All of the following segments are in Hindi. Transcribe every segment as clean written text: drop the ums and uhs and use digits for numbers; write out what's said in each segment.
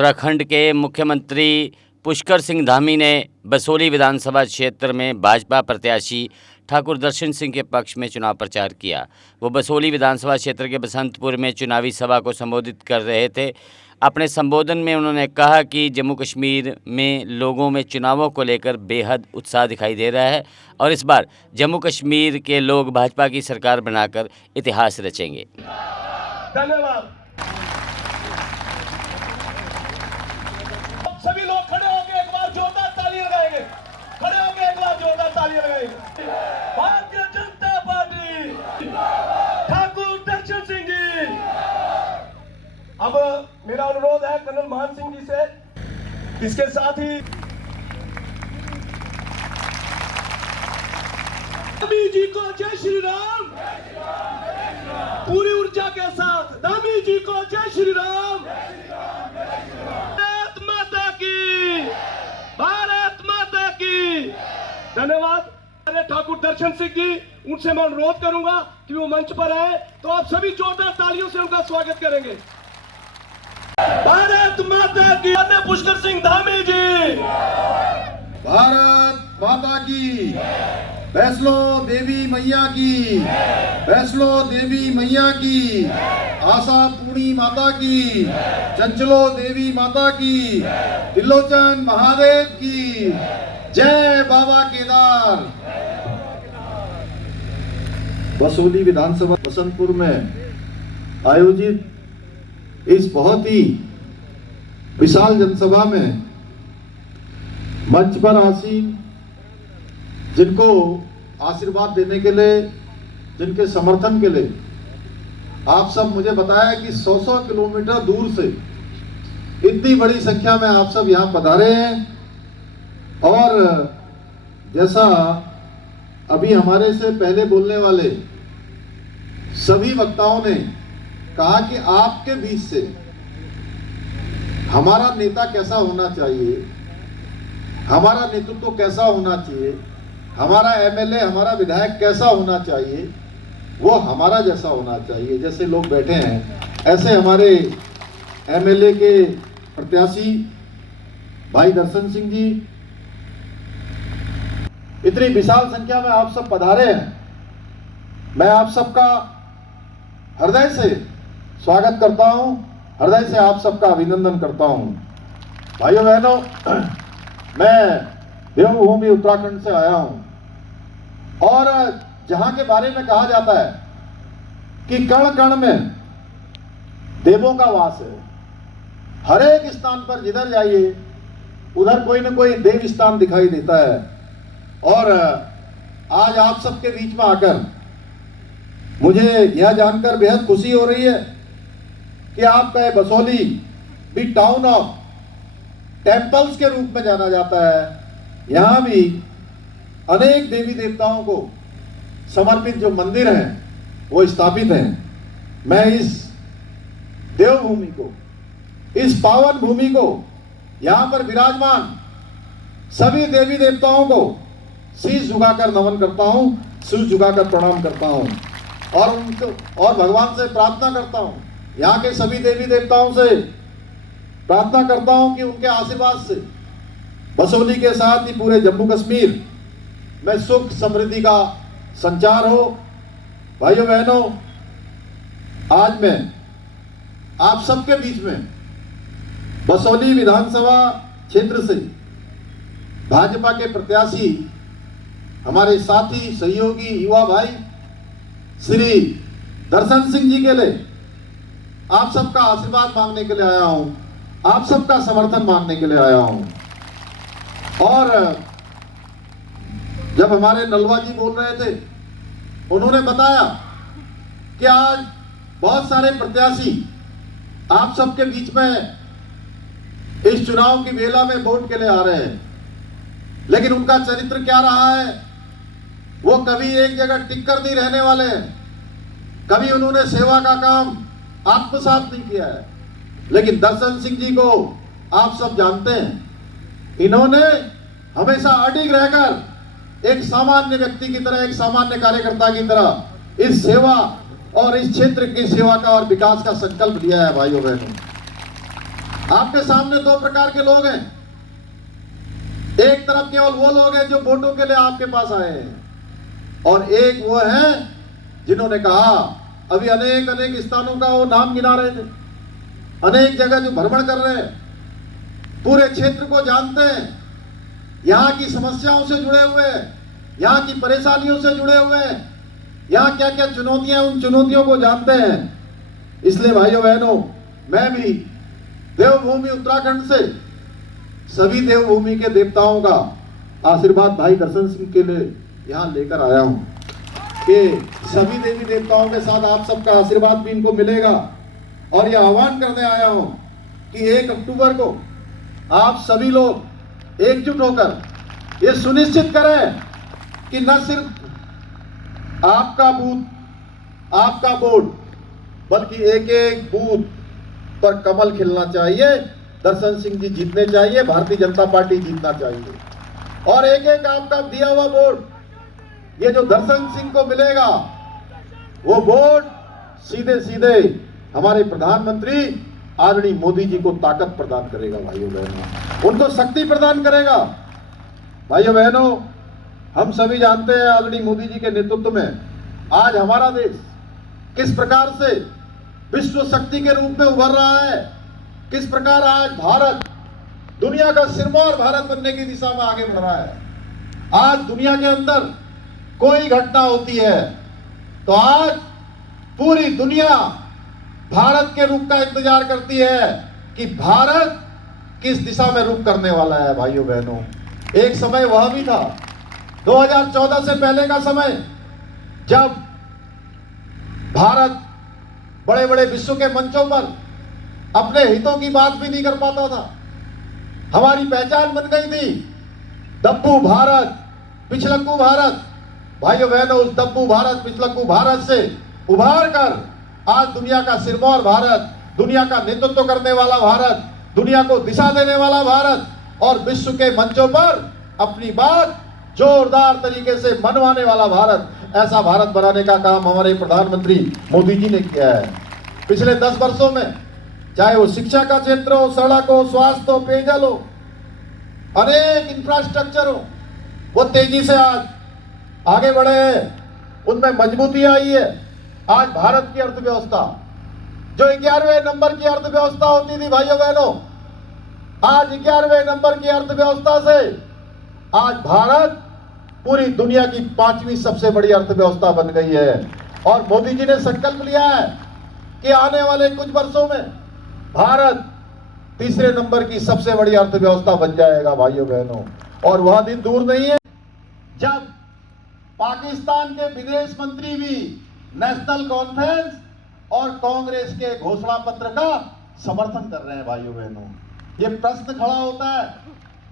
उत्तराखंड के मुख्यमंत्री पुष्कर सिंह धामी ने बसोली विधानसभा क्षेत्र में भाजपा प्रत्याशी ठाकुर दर्शन सिंह के पक्ष में चुनाव प्रचार किया। वो बसोली विधानसभा क्षेत्र के बसंतपुर में चुनावी सभा को संबोधित कर रहे थे। अपने संबोधन में उन्होंने कहा कि जम्मू कश्मीर में लोगों में चुनावों को लेकर बेहद उत्साह दिखाई दे रहा है और इस बार जम्मू कश्मीर के लोग भाजपा की सरकार बनाकर इतिहास रचेंगे। धन्यवाद। सभी लोग खड़े होकर एक बार जोरदार ताली लगाएंगे। खड़े होकर एक बार जोरदार ताली लगाएंगे। भारतीय जनता पार्टी, ठाकुर दर्शन सिंह जी। अब मेरा अनुरोध है कर्नल मान सिंह जी से, इसके साथ ही धामी जी को जय श्री राम। पूरी ऊर्जा के साथ धामी जी को जय श्री राम। भारत माता की। धन्यवाद। ठाकुर दर्शन सिंह जी, उनसे मैं अनुरोध करूंगा कि वो मंच पर आए, तो आप सभी जोरदार तालियों से उनका स्वागत करेंगे। भारत माता की। पुष्कर सिंह धामी जी। भारत माता की। वैष्णो देवी मैया की। वैष्णो देवी मैया की। आशा पूर्णी माता की। चंचलो देवी माता की। त्रिलोचन महादेव की जय। बाबा केदार। बसोली विधानसभा बसंतपुर में आयोजित इस बहुत ही विशाल जनसभा में मंच पर आसीन, जिनको आशीर्वाद देने के लिए, जिनके समर्थन के लिए आप सब, मुझे बताया कि 100 किलोमीटर दूर से इतनी बड़ी संख्या में आप सब यहाँ पधारे हैं। और जैसा अभी हमारे से पहले बोलने वाले सभी वक्ताओं ने कहा कि आपके बीच से हमारा नेता कैसा होना चाहिए, हमारा नेतृत्व कैसा होना चाहिए, हमारा एमएलए, हमारा विधायक कैसा होना चाहिए, वो हमारा जैसा होना चाहिए। जैसे लोग बैठे हैं ऐसे हमारे एमएलए के प्रत्याशी भाई दर्शन सिंह जी, इतनी विशाल संख्या में आप सब पधारे हैं। मैं आप सबका हृदय से स्वागत करता हूं, हृदय से आप सबका अभिनंदन करता हूं। भाइयों बहनों, मैं देवभूमि उत्तराखंड से आया हूं और जहां के बारे में कहा जाता है कि कण कण में देवों का वास है। हर एक स्थान पर जिधर जाइए उधर कोई न कोई देव स्थान दिखाई देता है। और आज आप सबके बीच में आकर मुझे यह जानकर बेहद खुशी हो रही है कि आपका ये बसोली भी टाउन ऑफ टेम्पल्स के रूप में जाना जाता है। यहाँ भी अनेक देवी देवताओं को समर्पित जो मंदिर हैं वो स्थापित हैं। मैं इस देवभूमि को, इस पावन भूमि को, यहाँ पर विराजमान सभी देवी देवताओं को शीश झुकाकर नमन करता हूँ, शीश झुकाकर प्रणाम करता हूँ और उनको और भगवान से प्रार्थना करता हूँ, यहाँ के सभी देवी देवताओं से प्रार्थना करता हूँ कि उनके आशीर्वाद से बसोली के साथ ही पूरे जम्मू कश्मीर में सुख समृद्धि का संचार हो। भाइयों बहनों, आज मैं आप सबके बीच में बसोली विधानसभा क्षेत्र से भाजपा के प्रत्याशी, हमारे साथी सहयोगी युवा भाई श्री दर्शन सिंह जी के लिए आप सबका आशीर्वाद मांगने के लिए आया हूं, आप सबका समर्थन मांगने के लिए आया हूं। और जब हमारे नलवा जी बोल रहे थे, उन्होंने बताया कि आज बहुत सारे प्रत्याशी आप सबके बीच में इस चुनाव की बेला में वोट के लिए आ रहे हैं, लेकिन उनका चरित्र क्या रहा है, वो कभी एक जगह टिक कर नहीं रहने वाले हैं। कभी उन्होंने सेवा का काम आत्मसात नहीं किया है। लेकिन दर्शन सिंह जी को आप सब जानते हैं, इन्होंने हमेशा अडिग रहकर एक सामान्य व्यक्ति की तरह, एक सामान्य कार्यकर्ता की तरह इस सेवा और इस क्षेत्र की सेवा का और विकास का संकल्प लिया है। भाइयों बहनों, आपके सामने दो प्रकार के लोग हैं। एक तरफ केवल वो लोग हैं जो वोटों के लिए आपके पास आए हैं, और एक वो हैं जिन्होंने कहा, अभी अनेक स्थानों का वो नाम गिना रहे थे, अनेक जगह जो भ्रमण कर रहे हैं, पूरे क्षेत्र को जानते हैं, यहाँ की समस्याओं से जुड़े हुए हैं, यहाँ की परेशानियों से जुड़े हुए हैं, यहाँ क्या क्या चुनौतियां, उन चुनौतियों को जानते हैं। इसलिए भाइयों बहनों, मैं भी देवभूमि उत्तराखंड से सभी देवभूमि के देवताओं का आशीर्वाद भाई दर्शन सिंह के लिए यहाँ लेकर आया हूँ कि सभी देवी देवताओं के साथ आप सबका आशीर्वाद भी इनको मिलेगा। और यह आह्वान करने आया हूँ कि 1 अक्टूबर को आप सभी लोग एकजुट होकर ये सुनिश्चित करें कि न सिर्फ आपका बूथ, आपका वोट, बल्कि एक एक बूथ पर कमल खिलना चाहिए, दर्शन सिंह जी जीतने चाहिए, भारतीय जनता पार्टी जीतना चाहिए। और एक एक आपका दिया हुआ वोट ये जो दर्शन सिंह को मिलेगा, वो वोट सीधे सीधे हमारे प्रधानमंत्री आदरणीय मोदी जी को ताकत प्रदान करेगा। भाइयों बहनों, उनको शक्ति प्रदान करेगा। भाइयों बहनों, हम सभी जानते हैं आदरणीय मोदी जी के नेतृत्व में आज हमारा देश किस प्रकार से विश्व शक्ति के रूप में उभर रहा है, किस प्रकार आज भारत दुनिया का सिरमौर भारत बनने की दिशा में आगे बढ़ रहा है। आज दुनिया के अंदर कोई घटना होती है तो आज पूरी दुनिया भारत के रुख का इंतजार करती है कि भारत किस दिशा में रुख करने वाला है। भाइयों बहनों, एक समय वह भी था 2014 से पहले का समय, जब भारत बड़े बड़े विश्व के मंचों पर अपने हितों की बात भी नहीं कर पाता था। हमारी पहचान बन गई थी दब्बू भारत, पिछलक्कू भारत। भाइयों बहनों, उस दब्बू भारत, पिछलक्कू भारत से उभार कर आज दुनिया का सिरमौर भारत, दुनिया का नेतृत्व करने वाला भारत, दुनिया को दिशा देने वाला भारत और विश्व के मंचों पर अपनी बात जोरदार तरीके से मनवाने वाला भारत, ऐसा भारत बनाने का काम हमारे प्रधानमंत्री मोदी जी ने किया है। पिछले 10 वर्षों में चाहे वो शिक्षा का क्षेत्र हो, सड़क हो, स्वास्थ्य हो, पेयजल हो, अनेक इंफ्रास्ट्रक्चर हो, वो तेजी से आज आगे बढ़े हैं, उनमें मजबूती आई है। आज भारत की अर्थव्यवस्था जो 11वें नंबर की अर्थव्यवस्था होती थी, भाइयों बहनों, आज 11वें नंबर की अर्थव्यवस्था से आज भारत पूरी दुनिया की 5वीं सबसे बड़ी अर्थव्यवस्था बन गई है। और मोदी जी ने संकल्प लिया है कि आने वाले कुछ वर्षों में भारत तीसरे नंबर की सबसे बड़ी अर्थव्यवस्था बन जाएगा। भाइयों बहनों, और वह दिन दूर नहीं है जब पाकिस्तान के विदेश मंत्री भी नेशनल कॉन्फ्रेंस और कांग्रेस के घोषणा पत्र का समर्थन कर रहे हैं। भाइयों बहनों, ये प्रश्न खड़ा होता है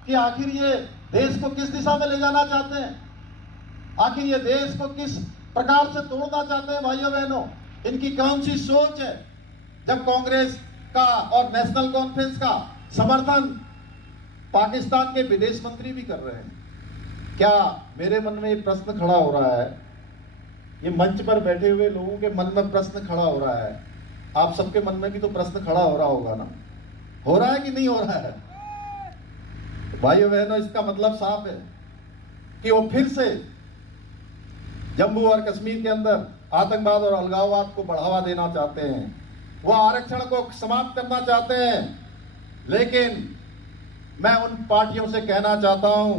कि आखिर ये देश को किस दिशा में ले जाना चाहते हैं, आखिर ये देश को किस प्रकार से तोड़ना चाहते हैं। भाइयों बहनों, इनकी कौन सी सोच है जब कांग्रेस का और नेशनल कॉन्फ्रेंस का समर्थन पाकिस्तान के विदेश मंत्री भी कर रहे हैं। क्या मेरे मन में ये प्रश्न खड़ा हो रहा है, ये मंच पर बैठे हुए लोगों के मन में प्रश्न खड़ा हो रहा है, आप सबके मन में भी तो प्रश्न खड़ा हो रहा होगा ना? हो रहा है कि नहीं हो रहा है? भाइयों बहनों, इसका मतलब साफ है कि वो फिर से जम्मू और कश्मीर के अंदर आतंकवाद और अलगाववाद को बढ़ावा देना चाहते हैं, वो आरक्षण को समाप्त करना चाहते हैं। लेकिन मैं उन पार्टियों से कहना चाहता हूं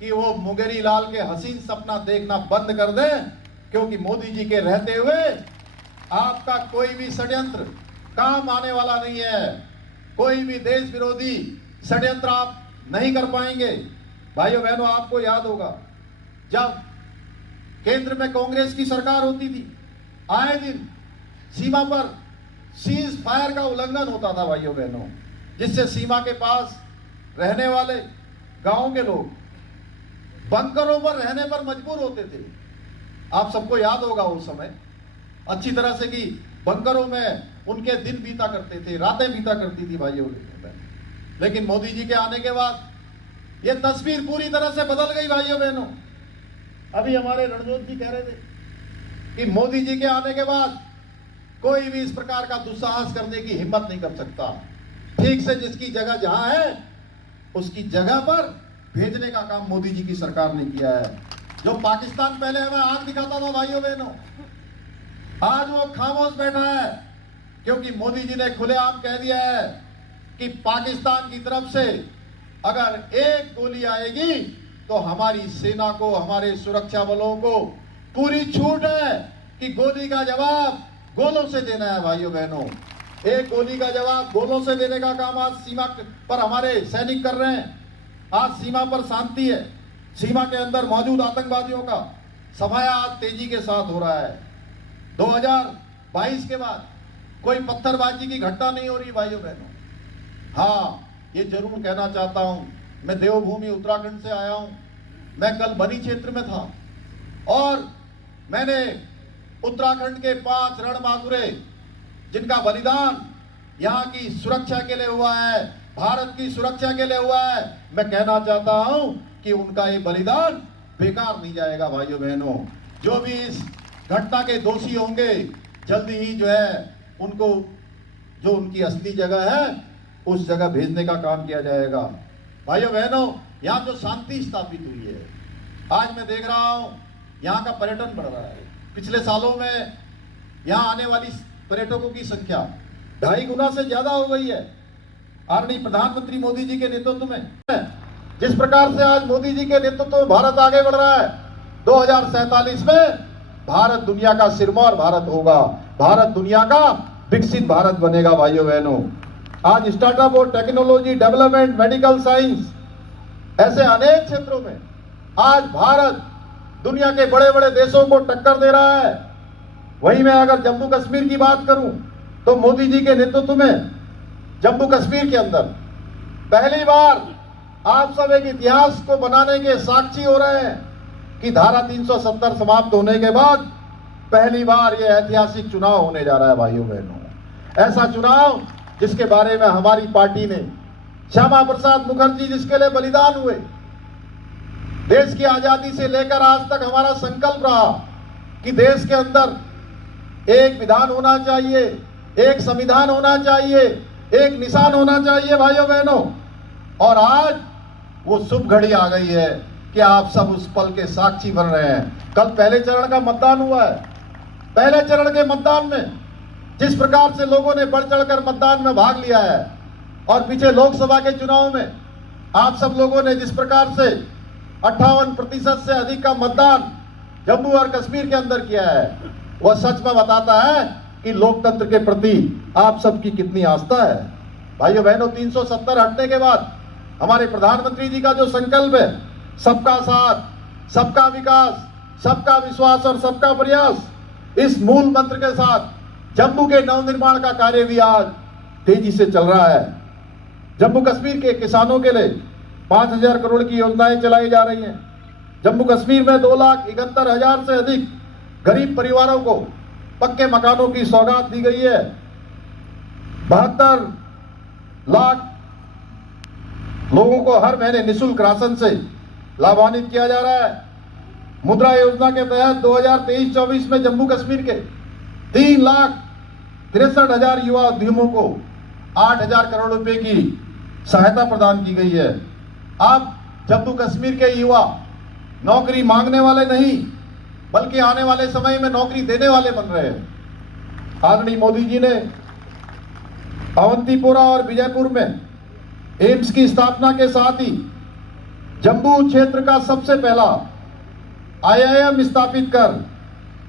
कि वो मुंगेरी लाल के हसीन सपना देखना बंद कर दें, क्योंकि मोदी जी के रहते हुए आपका कोई भी षड्यंत्र काम आने वाला नहीं है। कोई भी देश विरोधी षड्यंत्र आप नहीं कर पाएंगे। भाइयों बहनों, आपको याद होगा जब केंद्र में कांग्रेस की सरकार होती थी, आए दिन सीमा पर सीज फायर का उल्लंघन होता था। भाइयों बहनों, जिससे सीमा के पास रहने वाले गांव के लोग बंकरों पर रहने पर मजबूर होते थे। आप सबको याद होगा उस समय अच्छी तरह से कि बंकरों में उनके दिन बीता करते थे, रातें बीता करती थी। भाइयों बहनों, लेकिन मोदी जी के आने के बाद यह तस्वीर पूरी तरह से बदल गई। भाइयों बहनों, अभी हमारे रणजोत जी कह रहे थे कि मोदी जी के आने के बाद कोई भी इस प्रकार का दुस्साहस करने की हिम्मत नहीं कर सकता। ठीक से जिसकी जगह जहां है उसकी जगह पर भेजने का काम मोदी जी की सरकार ने किया है। जो पाकिस्तान पहले हमें आंख दिखाता था भाइयों बहनों, आज वो खामोश बैठा है, क्योंकि मोदी जी ने खुलेआम कह दिया है कि पाकिस्तान की तरफ से अगर एक गोली आएगी तो हमारी सेना को, हमारे सुरक्षा बलों को पूरी छूट है कि गोली का जवाब गोलों से देना है। भाइयों बहनों, एक गोली का जवाब गोलों से देने का काम आज सीमा पर हमारे सैनिक कर रहे हैं। आज सीमा पर शांति है, सीमा के अंदर मौजूद आतंकवादियों का सफाया आज तेजी के साथ हो रहा है। 2022 के बाद कोई पत्थरबाजी की घटना नहीं हो रही भाइयों बहनों। हाँ, ये जरूर कहना चाहता हूं, मैं देवभूमि उत्तराखंड से आया हूं। मैं कल बनी क्षेत्र में था और मैंने उत्तराखंड के 5 रणबांकुरे जिनका बलिदान यहाँ की सुरक्षा के लिए हुआ है, भारत की सुरक्षा के लिए हुआ है, मैं कहना चाहता हूं कि उनका ये बलिदान बेकार नहीं जाएगा। भाइयों बहनों, जो भी इस घटना के दोषी होंगे जल्दी ही जो है उनको जो उनकी असली जगह है उस जगह भेजने का काम किया जाएगा। भाइयों बहनों, यहाँ जो शांति स्थापित हुई है, आज मैं देख रहा हूँ यहाँ का पर्यटन बढ़ रहा है। पिछले सालों में यहाँ आने वाली पर्यटकों की संख्या 2.5 गुना से ज्यादा हो गई है आदरणीय प्रधानमंत्री मोदी जी के नेतृत्व में। जिस प्रकार से आज मोदी जी के नेतृत्व में भारत आगे बढ़ रहा है, 2047 में भारत दुनिया का सिरमौर भारत होगा, भारत दुनिया का विकसित भारत बनेगा। भाइयों बहनों, आज स्टार्टअप और टेक्नोलॉजी डेवलपमेंट, मेडिकल साइंस, ऐसे अनेक क्षेत्रों में आज भारत दुनिया के बड़े बड़े देशों को टक्कर दे रहा है। वहीं मैं अगर जम्मू कश्मीर की बात करूं तो मोदी जी के नेतृत्व में जम्मू कश्मीर के अंदर पहली बार आप सब एक इतिहास को बनाने के साक्षी हो रहे हैं कि धारा 370 समाप्त होने के बाद पहली बार यह ऐतिहासिक चुनाव होने जा रहा है। भाइयों बहनों, ऐसा चुनाव जिसके बारे में हमारी पार्टी ने, श्यामा प्रसाद मुखर्जी जिसके लिए बलिदान हुए, देश की आजादी से लेकर आज तक हमारा संकल्प रहा कि देश के अंदर एक विधान होना चाहिए, एक संविधान होना चाहिए, एक निशान होना चाहिए। भाइयों बहनों, और आज वो शुभ घड़ी आ गई है कि आप सब उस पल के साक्षी बन रहे हैं। कल पहले चरण का मतदान हुआ है। पहले चरण के मतदान में जिस प्रकार से लोगों ने बढ़ चढ़कर मतदान में भाग लिया है और पीछे लोकसभा के चुनाव में आप सब लोगों ने जिस प्रकार से 58% से अधिक का मतदान जम्मू और कश्मीर के अंदर किया है, वह सच में बताता है कि लोकतंत्र के प्रति आप सबकी कितनी आस्था है। भाइयों बहनों, 370 हटने के बाद हमारे प्रधानमंत्री जी का जो संकल्प है, सबका साथ, सबका विकास, सबका विश्वास और सबका प्रयास, इस मूल मंत्र के साथ जम्मू के नवनिर्माण का कार्य भी आज तेजी से चल रहा है। जम्मू कश्मीर के किसानों के लिए 5,000 करोड़ की योजनाएं चलाई जा रही हैं। जम्मू कश्मीर में 2,71,000 से अधिक गरीब परिवारों को पक्के मकानों की सौगात दी गई है। 72 लाख लोगों को हर महीने निःशुल्क राशन से लाभान्वित किया जा रहा है। मुद्रा योजना के तहत 2023-24 में जम्मू कश्मीर के 3,63,000 युवा उद्यमों को 8,000 करोड़ रुपए की सहायता प्रदान की गई है। अब जम्मू कश्मीर के युवा नौकरी मांगने वाले नहीं बल्कि आने वाले समय में नौकरी देने वाले बन रहे हैं। आदरणीय मोदी जी ने अवंतीपोरा और विजयपुर में एम्स की स्थापना के साथ ही जम्मू क्षेत्र का सबसे पहला IIM स्थापित कर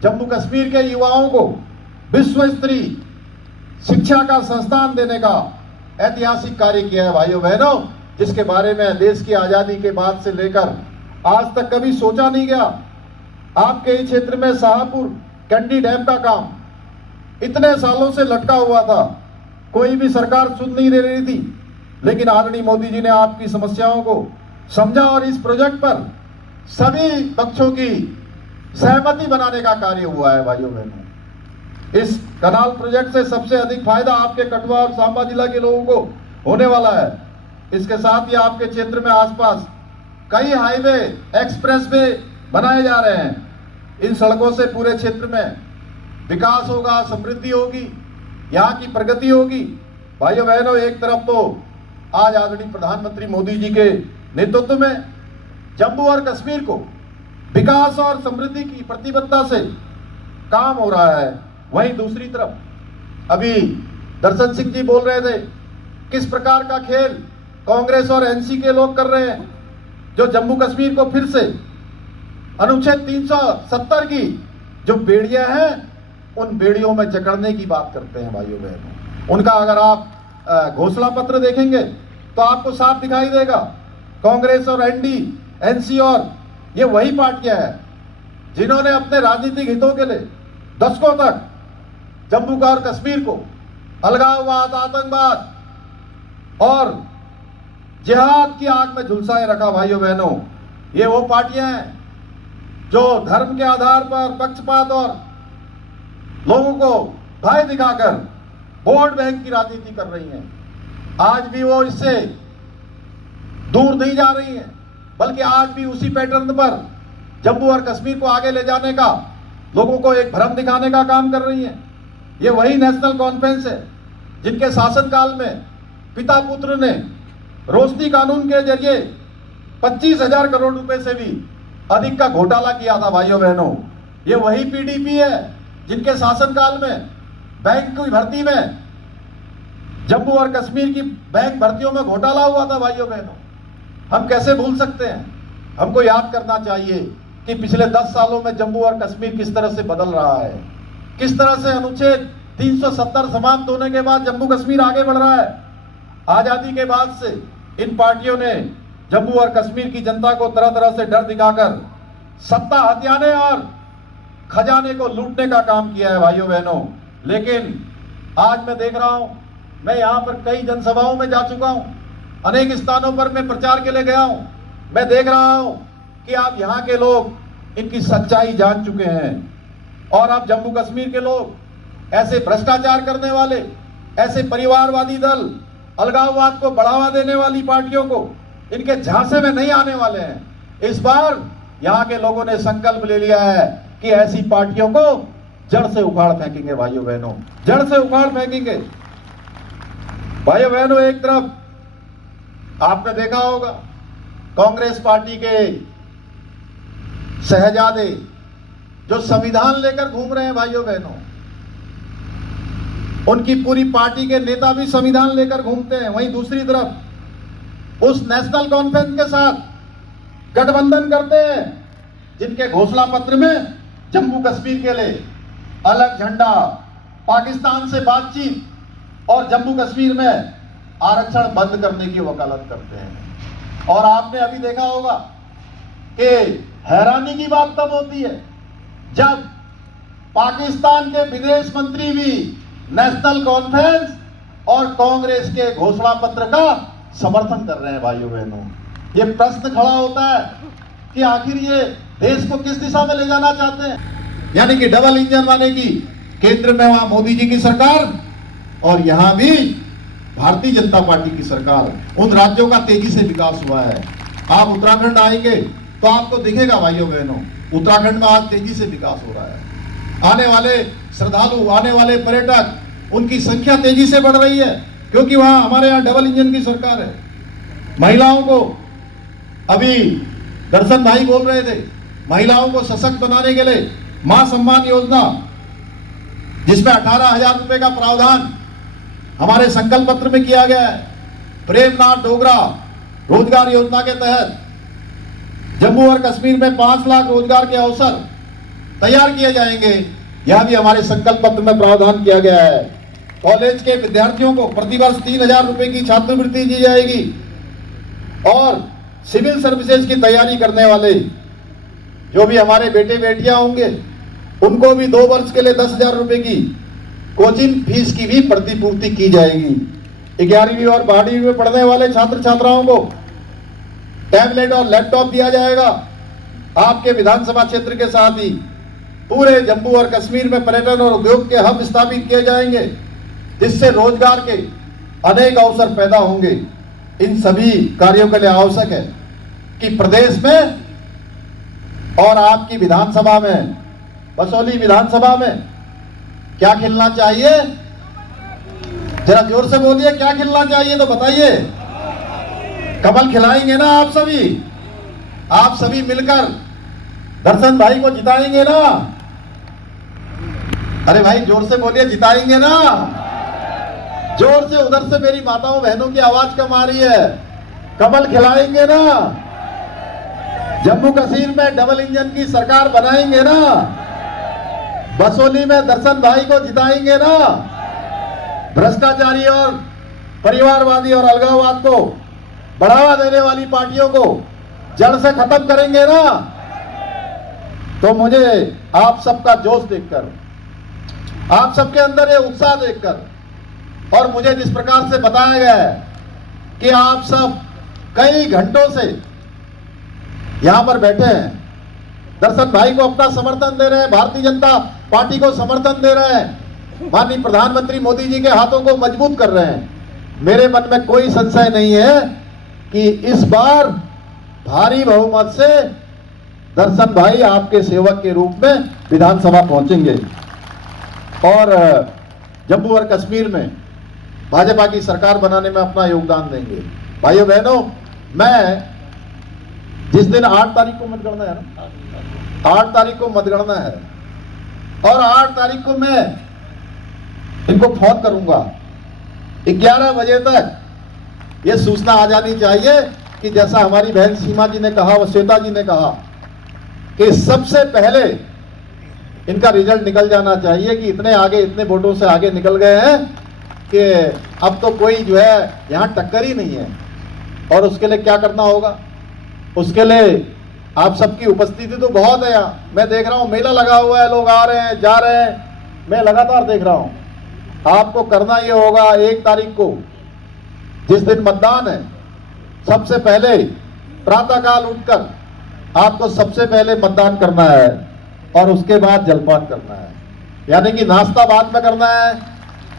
जम्मू कश्मीर के युवाओं को विश्व स्तरीय शिक्षा का संस्थान देने का ऐतिहासिक कार्य किया है। भाइयों बहनों, जिसके बारे में देश की आजादी के बाद से लेकर आज तक कभी सोचा नहीं गया। आपके ही क्षेत्र में शाहपुर कैंडी डैम का काम इतने सालों से लटका हुआ था, कोई भी सरकार सुन नहीं दे रही थी, लेकिन आदरणीय मोदी जी ने आपकी समस्याओं को समझा और इस प्रोजेक्ट पर सभी पक्षों की सहमति बनाने का कार्य हुआ है। भाइयों बहनों, इस कनाल प्रोजेक्ट से सबसे अधिक फायदा आपके कठुआ और सांबा जिला के लोगों को होने वाला है। इसके साथ ही आपके क्षेत्र में आसपास कई हाईवे, एक्सप्रेसवे बनाए जा रहे हैं। इन सड़कों से पूरे क्षेत्र में विकास होगा, समृद्धि होगी, यहाँ की प्रगति होगी। भाइयों बहनों, एक तरफ तो आज आदरणीय प्रधानमंत्री मोदी जी के नेतृत्व में जम्मू और कश्मीर को विकास और समृद्धि की प्रतिबद्धता से काम हो रहा है, वहीं दूसरी तरफ अभी दर्शन सिंह जी बोल रहे थे किस प्रकार का खेल कांग्रेस और एनसी के लोग कर रहे हैं, जो जम्मू कश्मीर को फिर से अनुच्छेद 370 की जो बेड़ियां हैं उन बेड़ियों में जकड़ने की बात करते हैं। भाइयों बहनों, उनका अगर आप घोषणा पत्र देखेंगे तो आपको साफ दिखाई देगा कांग्रेस और एनसी और ये वही पार्टियां हैं जिन्होंने अपने राजनीतिक हितों के लिए दशकों तक जम्मू और कश्मीर को अलगाववाद, आतंकवाद और जिहाद की आग में झुलसाए रखा। भाइयों बहनों, ये वो पार्टियां हैं जो धर्म के आधार पर पक्षपात और लोगों को भय दिखाकर वोट बैंक की राजनीति कर रही हैं। आज भी वो इससे दूर नहीं जा रही हैं, बल्कि आज भी उसी पैटर्न पर जम्मू और कश्मीर को आगे ले जाने का, लोगों को एक भ्रम दिखाने का काम कर रही हैं। ये वही नेशनल कॉन्फ्रेंस है जिनके शासनकाल में पिता पुत्र ने रोशनी कानून के जरिए 25,000 करोड़ रुपए से भी अधिक का घोटाला किया था। भाइयों बहनों, ये वही पीडीपी है जिनके शासनकाल में बैंक की भर्ती में, जम्मू और कश्मीर की बैंक भर्तियों में घोटाला हुआ था। भाइयों बहनों, हम कैसे भूल सकते हैं? हमको याद करना चाहिए कि पिछले 10 सालों में जम्मू और कश्मीर किस तरह से बदल रहा है, किस तरह से अनुच्छेद 370 समाप्त होने के बाद जम्मू कश्मीर आगे बढ़ रहा है। आजादी के बाद से इन पार्टियों ने जम्मू और कश्मीर की जनता को तरह तरह से डर दिखाकर सत्ता हथियाने और खजाने को लूटने का काम किया है। भाइयों बहनों, लेकिन आज मैं देख रहा हूं, मैं यहां पर कई जनसभाओं में जा चुका हूं, अनेक स्थानों पर मैं प्रचार के लिए गया हूं, मैं देख रहा हूं कि आप यहां के लोग इनकी सच्चाई जान चुके हैं। और आप जम्मू कश्मीर के लोग ऐसे भ्रष्टाचार करने वाले, ऐसे परिवारवादी दल, अलगाववाद को बढ़ावा देने वाली पार्टियों को इनके झांसे में नहीं आने वाले हैं। इस बार यहां के लोगों ने संकल्प ले लिया है कि ऐसी पार्टियों को जड़ से उखाड़ फेंकेंगे। भाइयों बहनों, जड़ से उखाड़ फेंकेंगे। भाइयों बहनों, एक तरफ आपने देखा होगा कांग्रेस पार्टी के शहजादे जो संविधान लेकर घूम रहे हैं। भाइयों बहनों, उनकी पूरी पार्टी के नेता भी संविधान लेकर घूमते हैं। वहीं दूसरी तरफ उस नेशनल कॉन्फ्रेंस के साथ गठबंधन करते हैं जिनके घोषणा पत्र में जम्मू कश्मीर के लिए अलग झंडा, पाकिस्तान से बातचीत और जम्मू कश्मीर में आरक्षण बंद करने की वकालत करते हैं। और आपने अभी देखा होगा कि हैरानी की बात तब होती है जब पाकिस्तान के विदेश मंत्री भी नेशनल कॉन्फ्रेंस और कांग्रेस के घोषणा पत्र का समर्थन कर रहे हैं। भाइयों बहनों, ये प्रश्न खड़ा होता है कि आखिर ये देश को किस दिशा में ले जाना चाहते हैं। यानी कि डबल इंजन माने की केंद्र में वहां मोदी जी की सरकार और यहां भी भारतीय जनता पार्टी की सरकार। उन राज्यों का तेजी से विकास हुआ है। आप उत्तराखंड आएंगे तो आपको दिखेगा भाइयों बहनों, उत्तराखंड में आज तेजी से विकास हो रहा है। आने वाले श्रद्धालु, आने वाले पर्यटक, उनकी संख्या तेजी से बढ़ रही है क्योंकि वहां हमारे यहाँ डबल इंजन की सरकार है। महिलाओं को, अभी दर्शन भाई बोल रहे थे, महिलाओं को सशक्त बनाने के लिए मां सम्मान योजना, जिसमें 18,000 रुपए का प्रावधान हमारे संकल्प पत्र में किया गया है। प्रेमनाथ डोगरा रोजगार योजना के तहत जम्मू और कश्मीर में 5 लाख रोजगार के अवसर तैयार किए जाएंगे, यह भी हमारे संकल्प पत्र में प्रावधान किया गया है। कॉलेज के विद्यार्थियों को प्रतिवर्ष 3,000 रुपए की छात्रवृत्ति दी जाएगी और सिविल सर्विसेज की तैयारी करने वाले जो भी हमारे बेटे बेटियां होंगे उनको भी 2 वर्ष के लिए 10,000 रुपए की कोचिंग फीस की भी प्रतिपूर्ति की जाएगी। 11वीं और 12वीं में पढ़ने वाले छात्र छात्राओं को टैबलेट और लैपटॉप दिया जाएगा। आपके विधानसभा क्षेत्र के साथ ही पूरे जम्मू और कश्मीर में पर्यटन और उद्योग के हब स्थापित किए जाएंगे, जिससे रोजगार के अनेक अवसर पैदा होंगे। इन सभी कार्यों के लिए आवश्यक है कि प्रदेश में और आपकी विधानसभा में, बसोली विधानसभा में क्या खिलना चाहिए? जरा जोर से बोलिए, क्या खिलना चाहिए तो बताइए। कमल खिलाएंगे ना आप सभी? आप सभी मिलकर दर्शन भाई को जिताएंगे ना? अरे भाई जोर से बोलिए, जिताएंगे ना? जोर से, उधर से मेरी माताओं बहनों की आवाज कम आ रही है। कमल खिलाएंगे ना? जम्मू कश्मीर में डबल इंजन की सरकार बनाएंगे ना? बसोली में दर्शन भाई को जिताएंगे ना? भ्रष्टाचारी और परिवारवादी और अलगाववाद को बढ़ावा देने वाली पार्टियों को जड़ से खत्म करेंगे ना? तो मुझे आप सबका जोश देखकर, आप सबके अंदर ये उत्साह देखकर और मुझे जिस प्रकार से बताया गया है कि आप सब कई घंटों से यहां पर बैठे हैं, दर्शन भाई को अपना समर्थन दे रहे हैं, भारतीय जनता पार्टी को समर्थन दे रहे हैं, माननीय प्रधानमंत्री मोदी जी के हाथों को मजबूत कर रहे हैं। मेरे मन में कोई संशय नहीं है कि इस बार भारी बहुमत से दर्शन भाई आपके सेवक के रूप में विधानसभा पहुंचेंगे और जम्मू और कश्मीर में भाजपा की सरकार बनाने में अपना योगदान देंगे। भाइयों बहनों, मैं जिस दिन 8 तारीख को मतगणना है ना, 8 तारीख को मतगणना है और 8 तारीख को मैं इनको फोन करूंगा 11 बजे तक। ये सूचना आ जानी चाहिए कि जैसा हमारी बहन सीमा जी ने कहा, श्वेता जी ने कहा कि सबसे पहले इनका रिजल्ट निकल जाना चाहिए कि इतने आगे, इतने वोटों से आगे निकल गए हैं कि अब तो कोई जो है यहाँ टक्कर ही नहीं है। और उसके लिए क्या करना होगा? उसके लिए आप सबकी उपस्थिति तो बहुत है यहाँ। मैं देख रहा हूँ मेला लगा हुआ है, लोग आ रहे हैं, जा रहे हैं, मैं लगातार देख रहा हूँ। आपको करना ये होगा 1 तारीख को जिस दिन मतदान है, सबसे पहले प्रातःकाल उठकर आपको सबसे पहले मतदान करना है और उसके बाद जलपान करना है। यानी कि नाश्ता बाद में करना है,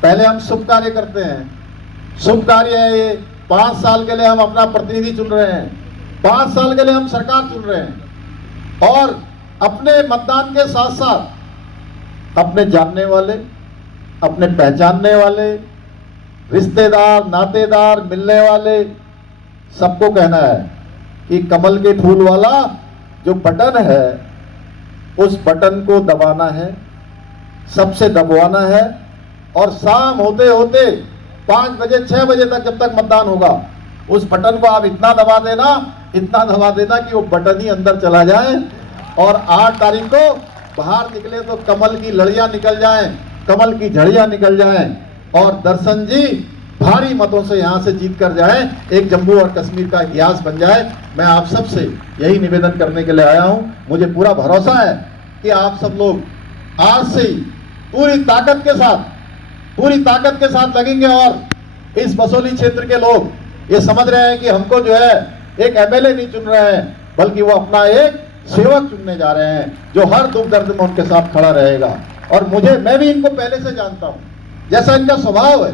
पहले हम शुभ कार्य करते हैं। शुभ कार्य है ये, 5 साल के लिए हम अपना प्रतिनिधि चुन रहे हैं, 5 साल के लिए हम सरकार चुन रहे हैं और अपने मतदान के साथ साथ अपने जानने वाले, अपने पहचानने वाले, रिश्तेदार, नातेदार, मिलने वाले सबको कहना है कि कमल के फूल वाला जो बटन है उस बटन को दबाना है, सबसे दबवाना है और शाम होते होते 5 बजे 6 बजे तक जब तक मतदान होगा उस बटन को आप इतना दबा देना कि वो बटन ही अंदर चला जाए और 8 तारीख को बाहर निकले तो कमल की लड़ियां निकल जाएं, कमल की झड़ियां निकल जाएं और दर्शन जी भारी मतों से यहां से जीत कर जाएं, एक जम्मू और कश्मीर का इतिहास बन जाए। मैं आप सब से यही निवेदन करने के लिए आया हूं। मुझे पूरा भरोसा है कि आप सब लोग आज से ही पूरी ताकत के साथ लगेंगे और इस बसोली क्षेत्र के लोग ये समझ रहे हैं कि हमको जो है एक एमएलए नहीं चुन रहे हैं, बल्कि वो अपना एक सेवक चुनने जा रहे हैं जो हर दुख दर्द में उनके साथ खड़ा रहेगा। और मैं भी इनको पहले से जानता हूं, जैसा इनका स्वभाव है,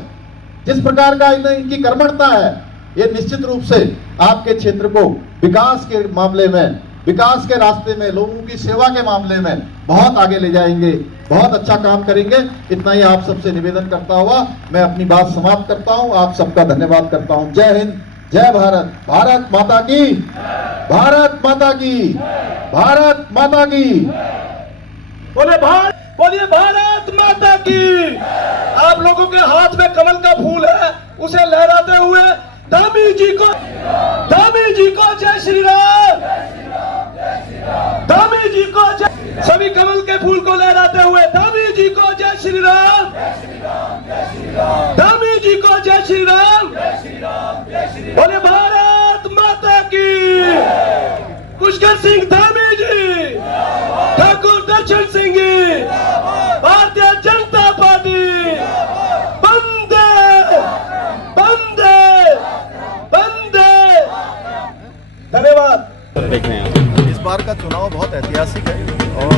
जिस प्रकार का इनकी कर्मठता है, ये निश्चित रूप से आपके क्षेत्र को विकास के मामले में, विकास के रास्ते में, लोगों की सेवा के मामले में बहुत आगे ले जाएंगे, बहुत अच्छा काम करेंगे। इतना ही आप सबसे निवेदन करता हुआ मैं अपनी बात समाप्त करता हूं। आप सबका धन्यवाद करता हूं। जय हिंद, जय भारत, भारत माता की, भारत माता की, भारत माता की। बोलिए भारत माता की। आप लोगों के हाथ में कमल का फूल है, उसे लहराते हुए धामी जी को जय श्री राम, धामी जी को जय। सभी कमल के फूल को लहराते हुए धामी जी को जय श्री राम, धामी जी को जय श्री राम। बोले भारत माता की। पुष्कर सिंह धामी जी, ठाकुर दर्शन सिंह जी, भारतीय जनता पार्टी, बंदे बंदे बंदे। धन्यवाद। इस बार का चुनाव बहुत ऐतिहासिक है और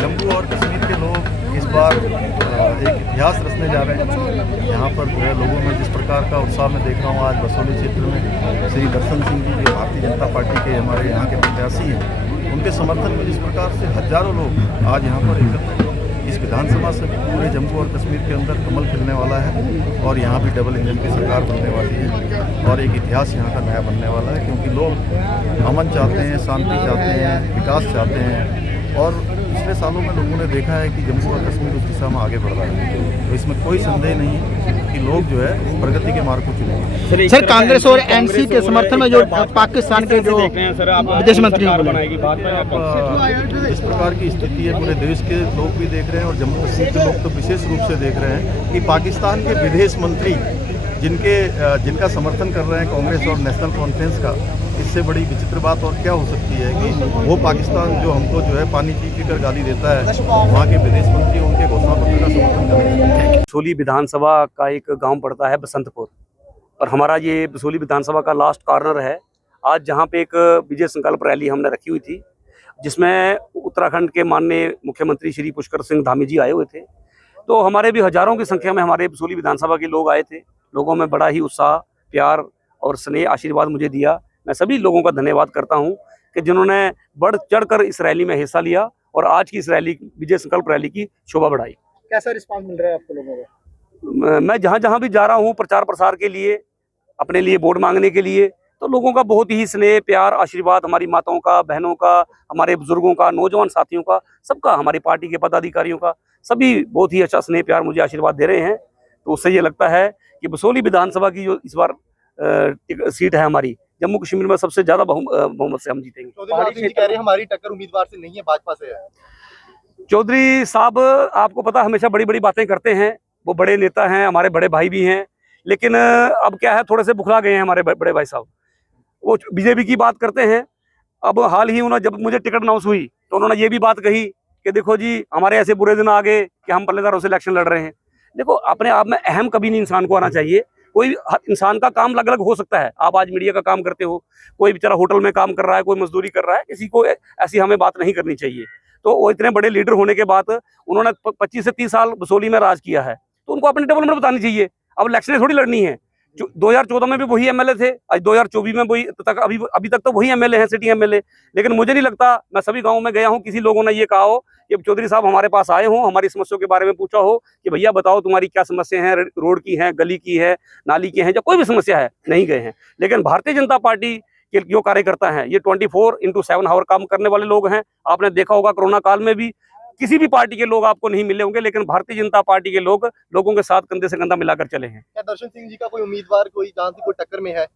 जम्मू और कश्मीर के लोग इस बार एक इतिहास रचने जा रहे हैं। यहाँ पर जो है लोगों में जिस प्रकार का उत्साह मैं देख रहा हूँ आज बसोली क्षेत्र में, श्री दर्शन सिंह जी जो भारतीय जनता पार्टी के हमारे यहाँ के प्रत्याशी हैं, उनके समर्थन में जिस प्रकार से हजारों लोग आज यहाँ पर एकत्र हैं, इस विधानसभा से भी पूरे जम्मू और कश्मीर के अंदर कमल खिलने वाला है और यहाँ भी डबल इंजन की सरकार बनने वाली है और एक इतिहास यहाँ का नया बनने वाला है, क्योंकि लोग अमन चाहते हैं, शांति चाहते हैं, विकास चाहते हैं और पिछले सालों में लोगों ने देखा है कि जम्मू और कश्मीर उस दिशा में आगे बढ़ रहा है। तो इसमें कोई संदेह नहीं है कि लोग जो है प्रगति के मार्ग को चुनेंगे। सर, कांग्रेस और एनसी के समर्थन में जो पाकिस्तान के जो विदेश मंत्री इस प्रकार की स्थिति है, पूरे देश के लोग भी देख रहे हैं और जम्मू कश्मीर के लोग तो विशेष रूप से देख रहे हैं कि पाकिस्तान के विदेश मंत्री जिनका समर्थन कर रहे हैं कांग्रेस और नेशनल कॉन्फ्रेंस का, इससे बड़ी विचित्र बात और क्या हो सकती है कि वो पाकिस्तान जो हमको जो है पानी पी कर गाली देता है, वहाँ के विदेश मंत्री उनके घोषणा पत्र का समर्थन कर रहे हैं। बसोली विधानसभा का एक गांव पड़ता है बसंतपुर और हमारा ये बसोली विधानसभा का लास्ट कॉर्नर है। आज जहाँ पे एक विजय संकल्प रैली हमने रखी हुई थी, जिसमें उत्तराखंड के माननीय मुख्यमंत्री श्री पुष्कर सिंह धामी जी आए हुए थे। तो हमारे भी हजारों की संख्या में हमारे बसोली विधानसभा के लोग आए थे। लोगों में बड़ा ही उत्साह, प्यार और स्नेह आशीर्वाद मुझे दिया। मैं सभी लोगों का धन्यवाद करता हूं कि जिन्होंने बढ़ चढ़कर इस रैली में हिस्सा लिया और आज की इस रैली, विजय संकल्प रैली की शोभा बढ़ाई। कैसा रिस्पांस मिल रहा है आपको लोगों को? मैं जहां जहां भी जा रहा हूं प्रचार प्रसार के लिए, अपने लिए वोट मांगने के लिए, तो लोगों का बहुत ही स्नेह, प्यार, आशीर्वाद, हमारी माताओं का, बहनों का, हमारे बुजुर्गों का, नौजवान साथियों का, सबका, हमारी पार्टी के पदाधिकारियों का, सभी बहुत ही अच्छा स्नेह प्यार मुझे आशीर्वाद दे रहे हैं। तो उससे ये लगता है कि बसोली विधानसभा की जो इस बार सीट है हमारी, जम्मू कश्मीर में सबसे ज्यादा बहुमत से हम जीतेंगे। चौधरी कह रहे हैं हमारी टक्कर उम्मीदवार से नहीं है, भाजपा से है। चौधरी साहब आपको पता हमेशा बड़ी बड़ी बातें करते हैं, वो बड़े नेता हैं, हमारे बड़े भाई भी हैं, लेकिन अब क्या है, थोड़े से बुखला गए हैं हमारे बड़े भाई साहब। वो बीजेपी की बात करते हैं। अब हाल ही उन्होंने, जब मुझे टिकट अनाउंस हुई तो उन्होंने ये भी बात कही कि देखो जी, हमारे ऐसे बुरे दिन आ गए कि हम पल्लेदारों से इलेक्शन लड़ रहे हैं। देखो, अपने आप में अहम कभी नहीं इंसान को आना चाहिए। कोई इंसान का काम अलग अलग हो सकता है। आप आज मीडिया का काम करते हो, कोई बेचारा होटल में काम कर रहा है, कोई मजदूरी कर रहा है, किसी को ऐसी हमें बात नहीं करनी चाहिए। तो वो इतने बड़े लीडर होने के बाद उन्होंने 25 से 30 साल बसोली में राज किया है, तो उनको अपनी डेवलपमेंट बतानी चाहिए। अब इलेक्शन थोड़ी लड़नी है। 2014 में भी वही एमएलए थे, आज 2024 में वही तक, अभी तक तो वही एमएलए हैं, सिटी एमएलए। लेकिन मुझे नहीं लगता, मैं सभी गाँव में गया हूँ, किसी लोगों ने ये कहा हो कि चौधरी साहब हमारे पास आए हों, हमारी समस्याओं के बारे में पूछा हो कि भैया बताओ तुम्हारी क्या समस्या है, रोड की है, गली की है, नाली की है, या कोई भी समस्या है, नहीं गए हैं। लेकिन भारतीय जनता पार्टी के जो कार्यकर्ता हैं, ये 24/7 आवर काम करने वाले लोग हैं। आपने देखा होगा कोरोना काल में भी किसी भी पार्टी के लोग आपको नहीं मिले होंगे, लेकिन भारतीय जनता पार्टी के लोग लोगों के साथ कंधे से कंधा मिलाकर चले हैं। क्या दर्शन सिंह जी का कोई उम्मीदवार, कोई जहाँ से कोई टक्कर में है?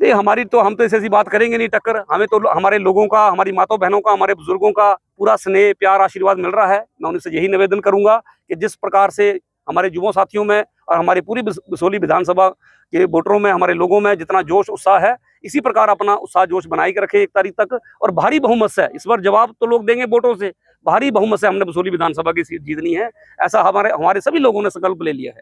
नहीं, हम तो ऐसी बात करेंगे नहीं टक्कर। हमें तो हमारे लोगों का, हमारी माताओं बहनों का, हमारे बुजुर्गों का पूरा स्नेह, प्यार, आशीर्वाद मिल रहा है। मैं उनसे यही निवेदन करूंगा कि जिस प्रकार से हमारे युवा साथियों में और हमारी पूरी बसोली विधानसभा के वोटरों में, हमारे लोगों में जितना जोश उत्साह है, इसी प्रकार अपना उत्साह जोश बनाए के रखें 1 तारीख तक। और भारी बहुमत से इस बार जवाब तो लोग देंगे वोटों से, भारी बहुमत से हमने बसोली विधानसभा की सीट जीतनी है। ऐसा हमारे सभी लोगों ने संकल्प ले लिया है।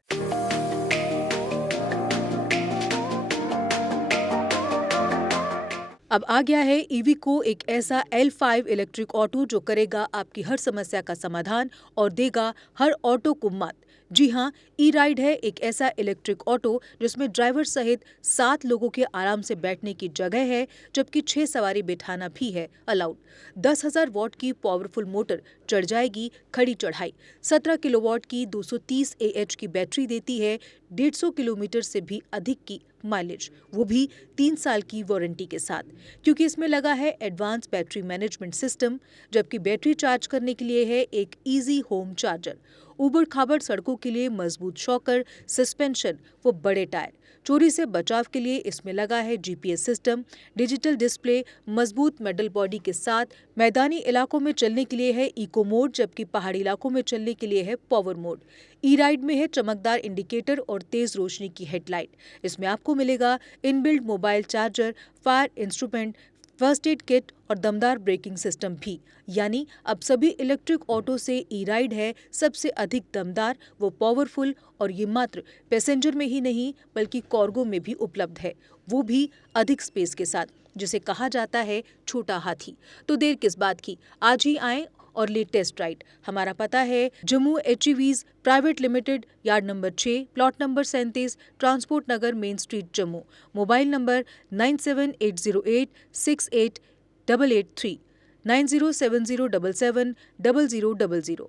अब आ गया है ईवीको, एक ऐसा L5 इलेक्ट्रिक ऑटो जो करेगा आपकी हर समस्या का समाधान और देगा हर ऑटो को मात। जी हाँ, ई राइड है एक ऐसा इलेक्ट्रिक ऑटो जिसमें ड्राइवर सहित 7 लोगों के आराम से बैठने की जगह है, जबकि 6 सवारी बिठाना भी है अलाउड। 10,000 वॉट की पावरफुल मोटर चढ़ जाएगी खड़ी चढ़ाई। 17 किलोवाट की 230 AH की बैटरी देती है 150 किलोमीटर से भी अधिक की माइलेज, वो भी 3 साल की वारंटी के साथ, क्योंकि इसमें लगा है एडवांस बैटरी मैनेजमेंट सिस्टम। जबकि बैटरी चार्ज करने के लिए है एक इजी होम चार्जर। उबड़ खाबड़ सड़कों के लिए मजबूत शॉकर, सस्पेंशन व बड़े टायर। चोरी से बचाव के लिए इसमें लगा है GPS सिस्टम, डिजिटल डिस्प्ले, मजबूत मेटल बॉडी के साथ। मैदानी इलाकों में चलने के लिए है इको मोड, जबकि पहाड़ी इलाकों में चलने के लिए है पावर मोड। ई राइड में है चमकदार इंडिकेटर और तेज रोशनी की हेडलाइट। इसमें आपको मिलेगा inbuilt mobile charger, fire instrument, first aid kit और दमदार ब्रेकिंग सिस्टम भी। यानी अब सभी इलेक्ट्रिक ऑटो से ई राइड है सबसे अधिक दमदार व पावरफुल, और ये मात्र पैसेंजर में ही नहीं बल्कि कार्गो में भी उपलब्ध है, वो भी अधिक स्पेस के साथ, जिसे कहा जाता है छोटा हाथी। तो देर किस बात की, आज ही आएं और ले टेस्ट राइड। हमारा पता है Jammu HEVs private limited, yard number 6, plot number 37, transport Nagar, main street, Jammu. Mobile number 9780868883, 9070770000।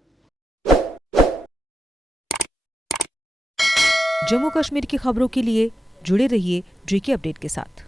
Jammu Kashmir की खबरों के लिए जुड़े रहिए जीके अपडेट के साथ।